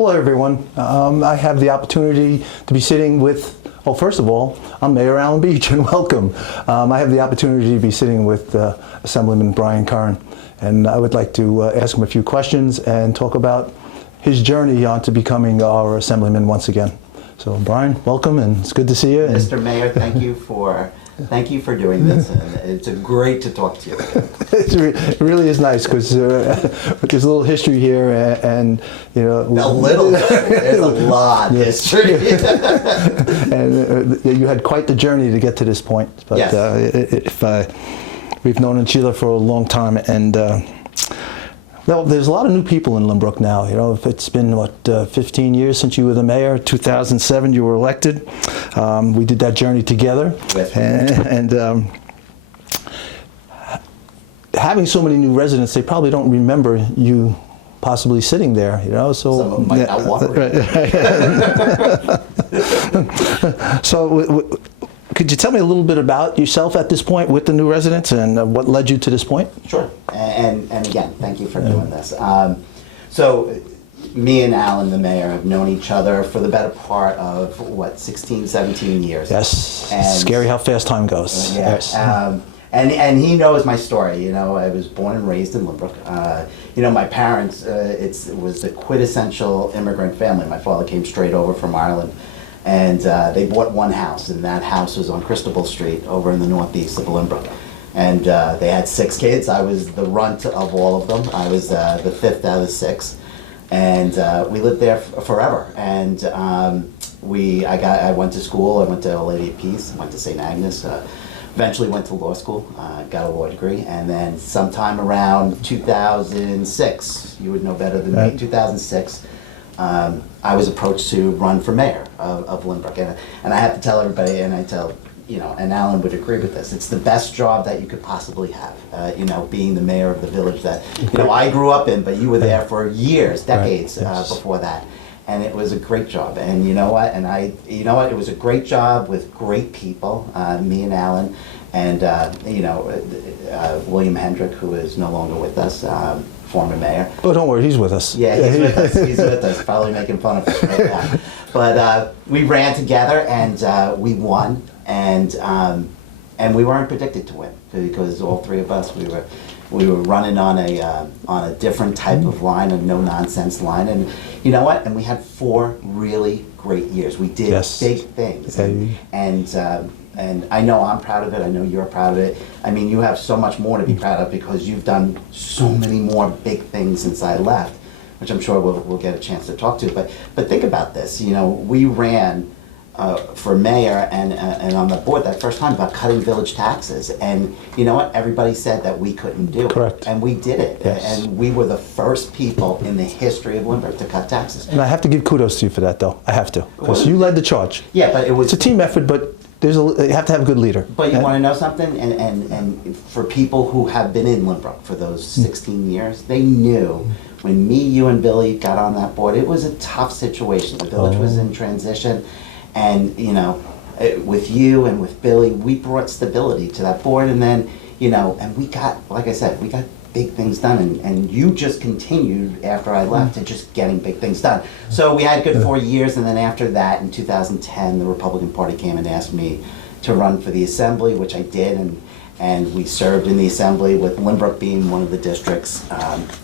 Hello, everyone. I have the opportunity to be sitting with, well, first of all, I'm Mayor Allen Beach, and welcome. I have the opportunity to be sitting with Assemblyman Brian Curran, and I would like to ask him a few questions and talk about his journey on to becoming our Assemblyman once again. So, Brian, welcome, and it's good to see you. Mr. Mayor, thank you for doing this, and it's great to talk to you. It really is nice because there's a little history here, and you know, there's a lot of history. And you had quite the journey to get to this point. But yes. We've known each other for a long time, and well, there's a lot of new people in Lynbrook now. You know, it's been, what, 15 years since you were the mayor. 2007, you were elected. We did that journey together. Yes. And having so many new residents, they probably don't remember you possibly sitting there, you know. So some of them might not want to. So could you tell me a little bit about yourself at this point with the new residents and what led you to this point? Sure. And again, thank you for doing this. So me and Alan, the mayor, have known each other for the better part of, what, 16, 17 years. Yes. And scary how fast time goes. Yes. Yes. And he knows my story. You know, I was born and raised in Lynbrook. You know, my parents, it was the quintessential immigrant family. My father came straight over from Ireland, and they bought one house, and that house was on Christabel Street over in the northeast of Lynbrook. And they had 6 kids. I was the runt of all of them. I was the 5th out of 6. And we lived there forever. And I went to school. I went to Our Lady of Peace, went to St. Agnes, eventually went to law school, got a law degree. And then sometime around 2006, you would know better than me, 2006, I was approached to run for mayor of Lynbrook. And I have to tell everybody, and I tell, you know, and Alan would agree with this, it's the best job that you could possibly have, you know, being the mayor of the village that, you know, I grew up in, but you were there for years, decades before that. And it was a great job. And you know what, it was a great job with great people, me and Alan, and you know, William Hendrick, who is no longer with us, former mayor. Oh, don't worry, he's with us. Yeah, he's with us. He's with us. Probably making fun of us right now. But we ran together, and we won, and we weren't predicted to win because all 3 of us we were running on a different type of line, a no nonsense line, and you know what? And we had 4 really great years. We did big things, and I know I'm proud of it. I know you're proud of it. I mean, you have so much more to be proud of because you've done so many more big things since I left, which I'm sure we'll get a chance to talk to. But think about this. You know, we ran for mayor and on the board that first time about cutting village taxes, and you know what? Everybody said that we couldn't do it. Correct. And we did it. Yes. And we were the first people in the history of Lynbrook to cut taxes. And I have to give kudos to you for that, though. I have to, because you led the charge. Yeah, but It's a team effort, but you have to have a good leader. But you want to know something? And for people who have been in Lynbrook for those 16 years, they knew when me, you, and Billy got on that board, it was a tough situation. The village was in transition, and you know, with you and with Billy, we brought stability to that board, and then, you know, and we got, like I said, we got big things done, and you just continued after I left to just getting big things done. So we had a good 4 years, and then after that, in 2010, the Republican Party came and asked me to run for the Assembly, which I did, and we served in the Assembly with Lynbrook being one of the districts,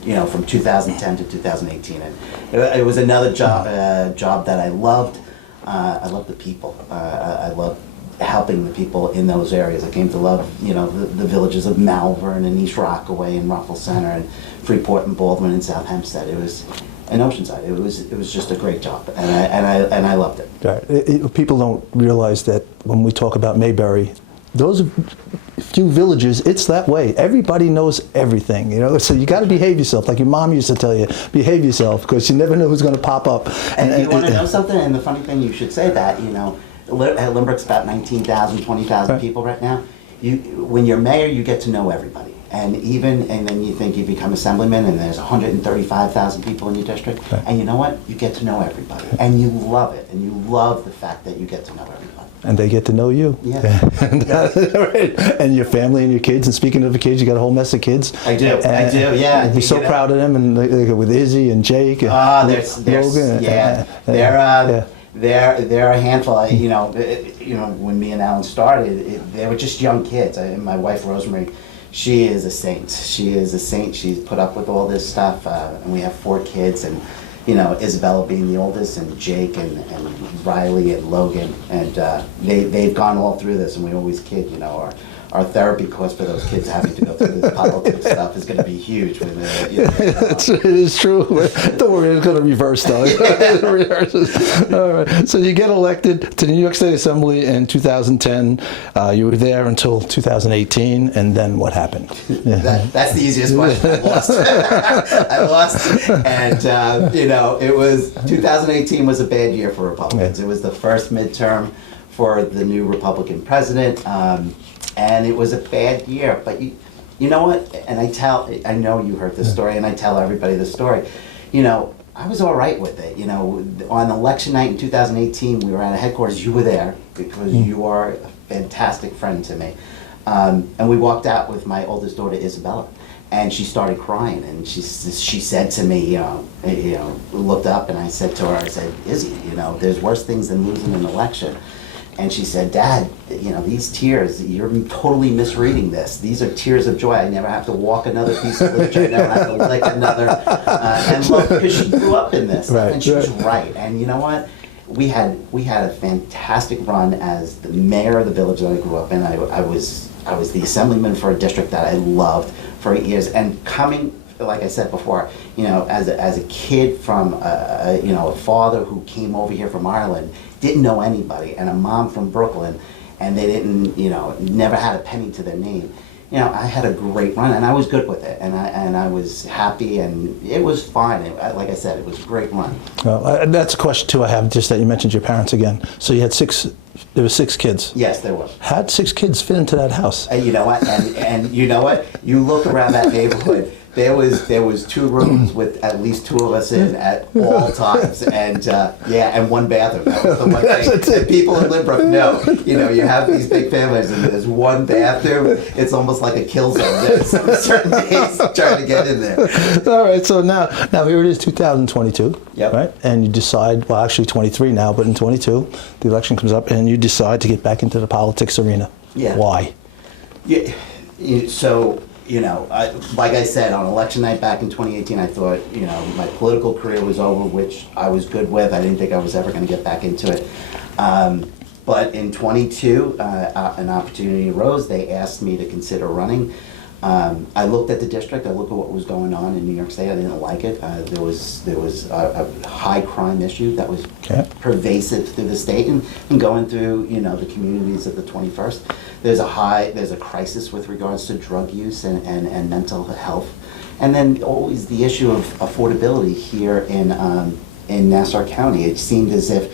you know, from 2010 to 2018. And it was another job that I loved. I loved the people. I loved helping the people in those areas. I came to love, you know, the villages of Malvern and East Rockaway and Ruffle Center and Freeport and Baldwin and South Hempstead. It was in Oceanside. It was just a great job, and I loved it. Right. People don't realize that when we talk about Mayberry, those few villages, it's that way. Everybody knows everything, you know. So you got to behave yourself, like your mom used to tell you. Behave yourself, because you never know who's going to pop up. And you want to know something? And the funny thing, you should say that, you know. Lynbrook's about 19,000, 20,000 people right now. When you're mayor, you get to know everybody. And then you think you become assemblyman and there's 135,000 people in your district. Right. And you know what? You get to know everybody. And you love it. And you love the fact that you get to know everybody. And they get to know you. Yeah. Right. And your family and your kids. And speaking of the kids, you got a whole mess of kids. I do. Yeah. I'd be so proud of them. And with Izzy and Jake. And Logan. They're a handful. When me and Alan started, they were just young kids. My wife Rosemary, she is a saint. She is a saint. She's put up with all this stuff, and we have 4 kids, and Isabella being the oldest, and Jake and Riley and Logan, and they've gone all through this, and we always kid, our therapy cost for those kids having to go through this politics stuff is going to be huge. When it is true. Don't worry, it's going to reverse though. It reverses. All right. So you get elected to the New York State Assembly in 2010. You were there until 2018, and then what happened? That's the easiest question. I lost. I lost, and it was 2018 was a bad year for Republicans. It was the first midterm for the new Republican president. And it was a bad year, but you know what? And I know you heard this story, and I tell everybody this story. I was all right with it. On election night in 2018, we were at a headquarters. You were there because you are a fantastic friend to me. And we walked out with my oldest daughter, Isabella, and she started crying. And she said to me, looked up, and I said to her, I said, Izzy, there's worse things than losing an election. And she said, Dad, these tears, you're totally misreading this. These are tears of joy. I never have to walk another piece of literature. I never have to lick another. And look, because she grew up in this. Right, and she was right. And you know what? We had a fantastic run as the mayor of the village that I grew up in. I was the assemblyman for a district that I loved for 8 years. And coming, like I said before, as a kid from a father who came over here from Ireland, didn't know anybody, and a mom from Brooklyn, and they didn't, never had a penny to their name. I had a great run, and I was good with it, and I was happy, and it was fine. Like I said, it was a great run. Well, that's a question too I have, just that you mentioned your parents again. So you had there were 6 kids. Yes, there was. How'd 6 kids fit into that house? And you know what? And you know what? You look around that neighborhood. There was 2 rooms with at least 2 of us in at all times, and and 1 bathroom. That was the one thing. And people in Lynbrook know, you have these big families, and there's 1 bathroom. It's almost like a kill zone. There's certain days trying to get in there. All right, so now here it is, 2022. Yep. Right, and you decide, well, actually 23 now, but in 22, the election comes up, and you decide to get back into the politics arena. Yeah. Why? Yeah. So. Like I said, on election night back in 2018, I thought, my political career was over, which I was good with. I didn't think I was ever going to get back into it. But in 22, an opportunity arose. They asked me to consider running. I looked at the district. I looked at what was going on in New York State. I didn't like it. There was a high crime issue that was pervasive through the state and going through the communities of the 21st. There's a crisis with regards to drug use and mental health, and then always the issue of affordability here in Nassau County. It seemed as if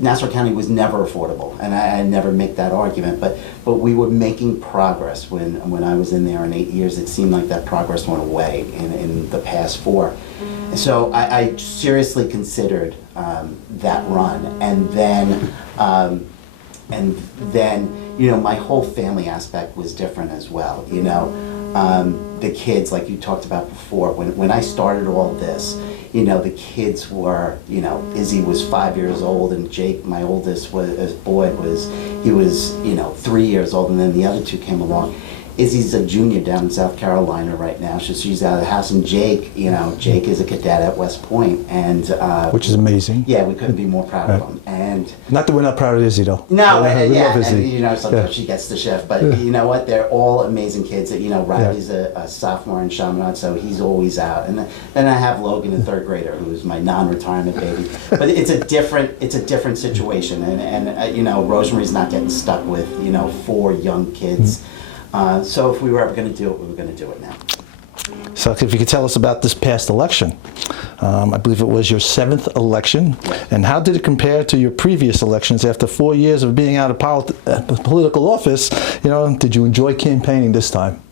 Nassau County was never affordable, and I never make that argument, but we were making progress. When I was in there in 8 years, it seemed like that progress went away in the past 4. And so I seriously considered that run, and then my whole family aspect was different as well. The kids, like you talked about before, when I started all this, the kids were, Izzy was 5 years old, and Jake, my oldest boy, was 3 years old, and then the other 2 came along. Izzy's a junior down in South Carolina right now. She's out of the house, and Jake is a cadet at West Point, and which is amazing. Yeah, we couldn't be more proud of him. And not that we're not proud of Izzy though. No, we love Izzy. And sometimes she gets the shift, but you know what? They're all amazing kids. Riley's a sophomore in Chaminade, so he's always out. And then I have Logan, a 3rd grader, who's my non-retirement baby. But it's a different situation, and Rosemary's not getting stuck with 4 young kids. So if we were ever going to do it, we were going to do it now. So if you could tell us about this past election. I believe it was your 7th election. And how did it compare to your previous elections after 4 years of being out of political office? Did you enjoy campaigning this time?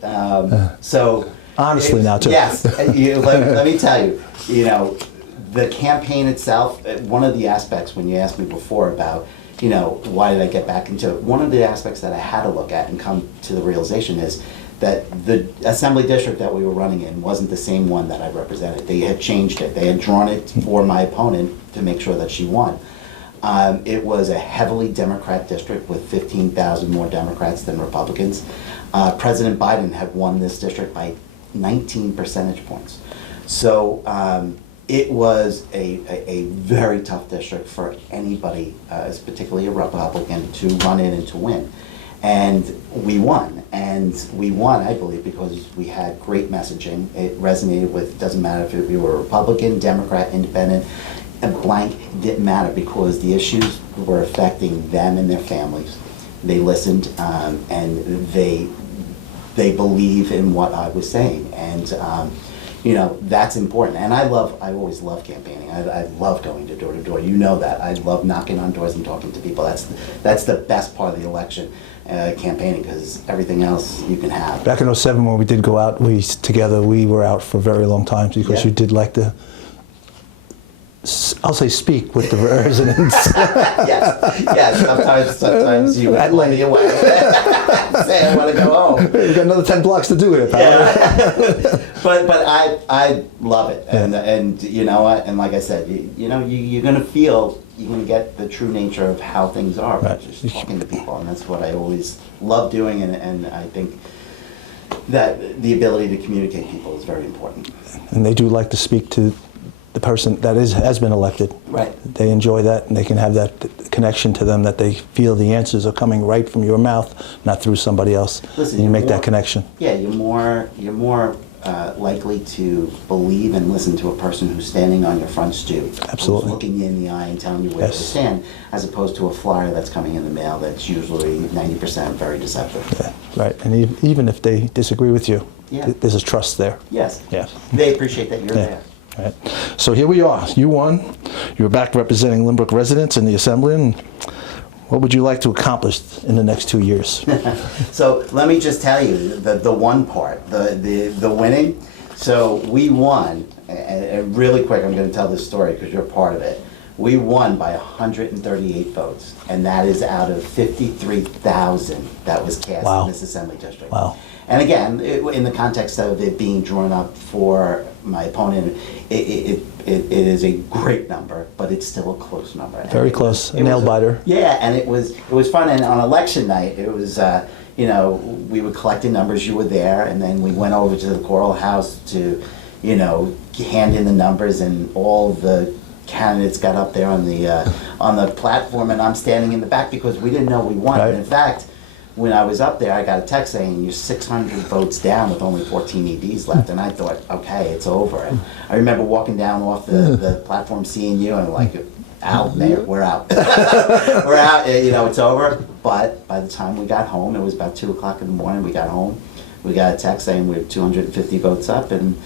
Honestly now too. Yes. Let me tell you, the campaign itself, one of the aspects when you asked me before about, you know, why did I get back into it? One of the aspects that I had to look at and come to the realization is that the assembly district that we were running in wasn't the same one that I represented. They had changed it. They had drawn it for my opponent to make sure that she won. It was a heavily Democrat district with 15,000 more Democrats than Republicans. President Biden had won this district by 19 percentage points. So it was a very tough district for anybody, particularly a Republican, to run in and to win. And we won. And we won, I believe, because we had great messaging. It resonated with, doesn't matter if you were a Republican, Democrat, Independent, and blank, it didn't matter because the issues were affecting them and their families. They listened and they believe in what I was saying. And you know, that's important. And I always love campaigning. I love going to door. You know that. I love knocking on doors and talking to people. That's the best part of the election, campaigning, because everything else you can have. Back in '07 when we did go out, we were out for a very long time because you did like to, I'll say, speak with the residents. yes. Sometimes you would pull me away. Say I want to go home. We've got another 10 blocks to do here, pal. Yeah. but I love it, and you know, and like I said, you know, you're gonna get the true nature of how things are by just talking to people, and that's what I always love doing, and I think that the ability to communicate people is very important. And they do like to speak to the person that has been elected. Right. They enjoy that, and they can have that connection to them, that they feel the answers are coming right from your mouth, not through somebody else. Listen, and you make that connection. Yeah, you're more likely to believe and listen to a person who's standing on your front stoop, Absolutely. who's looking you in the eye and telling you where to stand, as opposed to a flyer that's coming in the mail that's usually 90% very deceptive. Yeah, right. And even if they disagree with you, there's a trust there. Yes. Yes. They appreciate that you're there. Right. So here we are. You won. You're back representing Lynbrook residents in the Assembly. And what would you like to accomplish in the next 2 years? So let me just tell you the one part, the winning. So we won, and really quick, I'm going to tell this story because you're part of it. We won by 138 votes, and that is out of 53,000 that was cast in this Assembly district. Wow. And again, in the context of it being drawn up for my opponent, it is a great number, but it's still a close number. Very close, a nail biter. Yeah, and it was fun. And on election night, it was you know, we were collecting numbers. You were there, and then we went over to the Coral House to, you know, hand in the numbers, and all the candidates got up there on the platform, and I'm standing in the back because we didn't know we won. Right. And in fact, when I was up there, I got a text saying you're 600 votes down with only 14 EDs left, and I thought, okay, it's over. And I remember walking down off the platform, seeing you, and like, out, Mayor, we're out. We're out, you know, it's over. But by the time we got home, it was about 2 o'clock in the morning, we got home, we got a text saying we have 250 votes up, and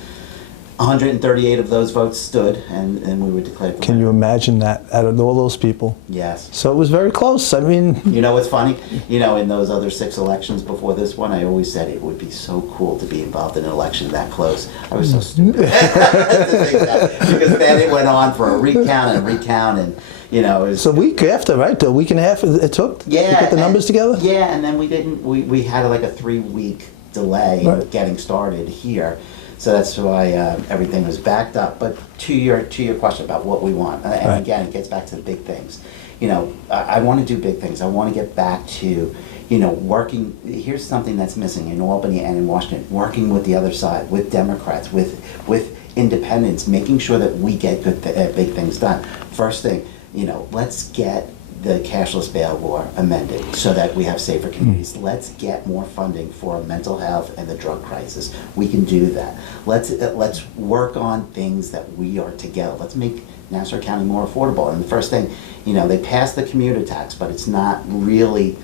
138 of those votes stood, and we were declared the winner. Can you imagine that, out of all those people? Yes. So it was very close. I mean... You know what's funny? You know, in those other 6 elections before this one, I always said it would be so cool to be involved in an election that close. I was so stupid to think that. Because then it went on for a recount, and you know, it was... So a week after, right? A week and a half it took to get the numbers together? Yeah, and then we had like a 3-week delay in getting started here. So that's why everything was backed up. But to your question about what we want, and again, it gets back to the big things. You know, I want to do big things. I want to get back to, you know, working. Here's something that's missing in Albany and in Washington: working with the other side, with Democrats, with independents, making sure that we get big things done. First thing, you know, let's get the cashless bail law amended so that we have safer communities. Let's get more funding for mental health and the drug crisis. We can do that. Let's work on things that we are together. Let's make Nassau County more affordable. And the first thing, you know, they passed the commuter tax, but it's not really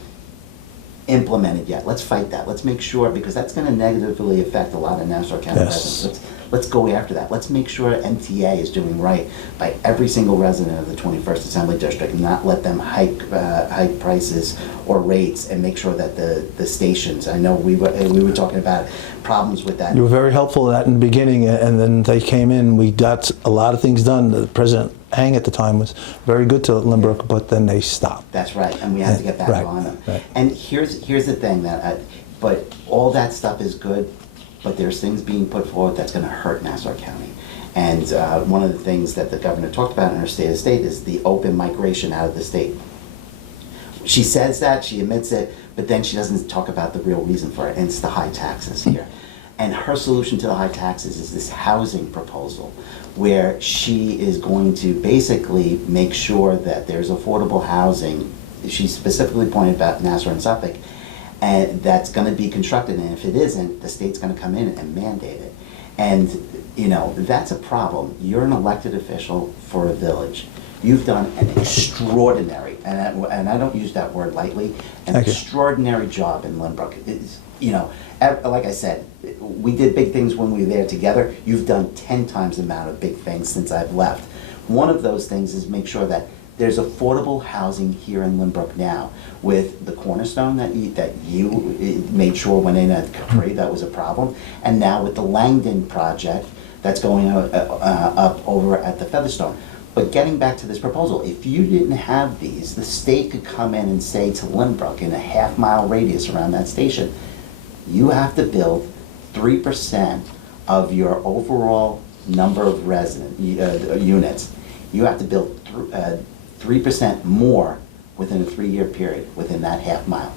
implemented yet. Let's fight that. Let's make sure, because that's going to negatively affect a lot of Nassau County residents. Let's go after that. Let's make sure MTA is doing right by every single resident of the 21st Assembly District, and not let them hike prices or rates, and make sure that the stations, I know we were talking about problems with that. You were very helpful in that in the beginning, and then they came in. We got a lot of things done. The president Hang at the time was very good to Lynbrook, but then they stopped. That's right, and we have to get back Right, on them. right. And here's the thing but all that stuff is good, but there's things being put forward that's going to hurt Nassau County. And one of the things that the governor talked about in her State of the State is the open migration out of the state. She says that, she admits it, but then she doesn't talk about the real reason for it, and it's the high taxes here. And her solution to the high taxes is this housing proposal, where she is going to basically make sure that there's affordable housing. She specifically pointed out Nassau and Suffolk, and that's going to be constructed, and if it isn't, the state's going to come in and mandate it. And, you know, that's a problem. You're an elected official for a village. You've done an extraordinary, and I don't use that word lightly, an Thank you. extraordinary job in Lynbrook. It's, you know, like I said, we did big things when we were there together. You've done 10 times the amount of big things since I've left. One of those things is make sure that there's affordable housing here in Lynbrook now, with the Cornerstone that you made sure went in at Capri, that was a problem, and now with the Langdon project that's going up over at the Featherstone. But getting back to this proposal, if you didn't have these, the state could come in and say to Lynbrook, in a half-mile radius around that station, you have to build 3% of your overall number of units. You have to build 3% more within a 3-year period, within that half mile.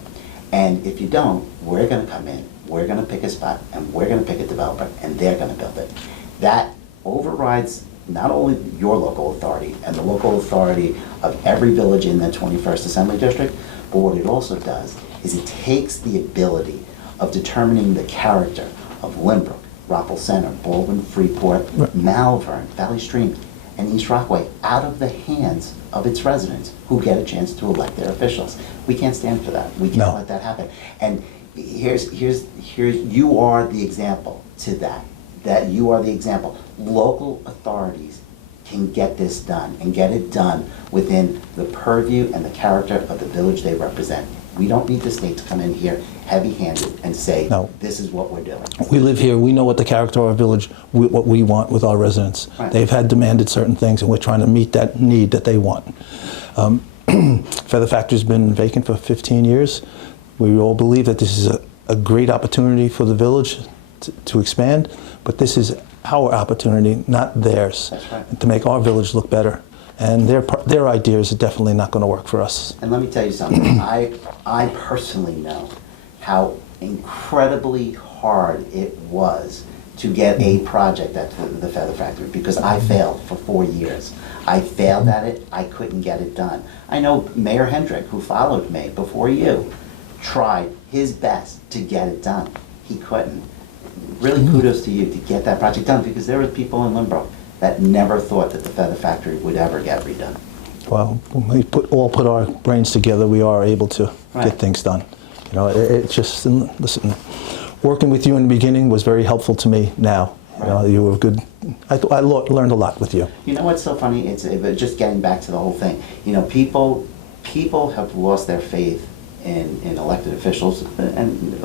And if you don't, we're gonna come in, we're gonna pick a spot, and we're gonna pick a developer, and they're gonna build it. That overrides not only your local authority and the local authority of every village in the 21st Assembly District, but what it also does is it takes the ability of determining the character of Lynbrook, Rockville Center, Baldwin, Freeport, Malvern, Valley Stream, and East Rockaway out of the hands of its residents who get a chance to elect their officials. We can't stand for that. We can't No. let that happen. And here's you are the example to that. That you are the example. Local authorities can get this done and get it done within the purview and the character of the village they represent. We don't need the state to come in here heavy-handed and say, No. this is what we're doing. We live here, we know what the character of our village, what we want with our residents. Right. They've had demanded certain things, and we're trying to meet that need that they want. Feather Factory's been vacant for 15 years. We all believe that this is a great opportunity for the village to expand, but this is our opportunity, not theirs. That's right. To make our village look better. And their ideas are definitely not going to work for us. And let me tell you something, I personally know how incredibly hard it was to get a project at the Feather Factory, because I failed for 4 years. I failed at it, I couldn't get it done. I know Mayor Hendrick, who followed me before you, tried his best to get it done. He couldn't. Really kudos to you to get that project done, because there were people in Lynbrook that never thought that the Feather Factory would ever get redone. Well, when we all put our brains together, we are able to Right. get things done. You know, it's just, listen, working with you in the beginning was very helpful to me now. You know, you were good. I learned a lot with you. You know what's so funny? It's just getting back to the whole thing. You know, people have lost their faith in elected officials. And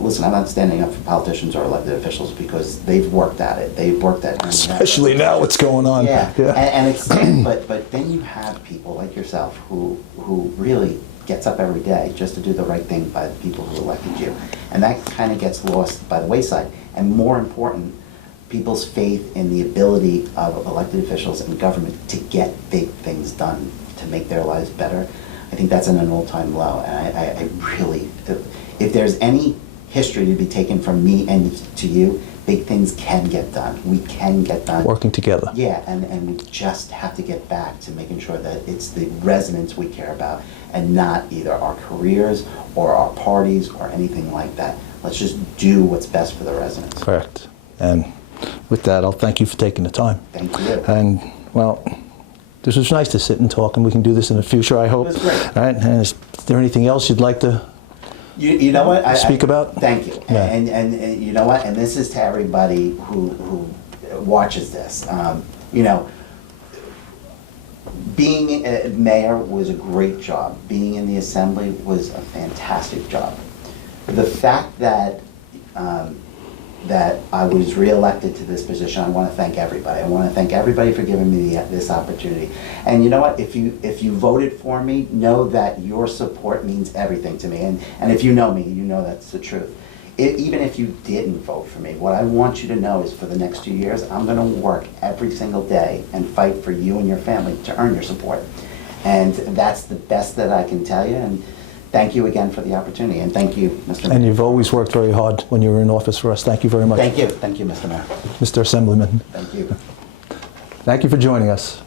listen, I'm not standing up for politicians or elected officials, because they've worked at it. They've worked at it. Especially now, what's going on. Yeah, and it's but then you have people like yourself who really gets up every day just to do the right thing by the people who elected you, and that kind of gets lost by the wayside. And more important, people's faith in the ability of elected officials and government to get big things done to make their lives better. I think that's in an all-time low, and I really, if there's any history to be taken from me and to you, big things can get done. We can get done. Working together. Yeah, and we just have to get back to making sure that it's the residents we care about, and not either our careers or our parties or anything like that. Let's just do what's best for the residents. Correct. And with that, I'll thank you for taking the time. Thank you. And, well, this was nice to sit and talk, and we can do this in the future, I hope. It was great. All right, and is there anything else you'd like to You know what? speak about? Thank you. Yeah. And you know what? And this is to everybody who watches this. You know, being a mayor was a great job. Being in the assembly was a fantastic job. The fact that that I was reelected to this position. I want to thank everybody. I want to thank everybody for giving me this opportunity. And you know what? If you voted for me, know that your support means everything to me. And if you know me, you know that's the truth. Even if you didn't vote for me, what I want you to know is for the next 2 years, I'm going to work every single day and fight for you and your family to earn your support. And that's the best that I can tell you. And thank you again for the opportunity. And thank you, Mr. Mayor. And you've always worked very hard when you were in office for us. Thank you very much. Thank you, Mr. Mayor. Mr. Assemblyman. Thank you. Thank you for joining us.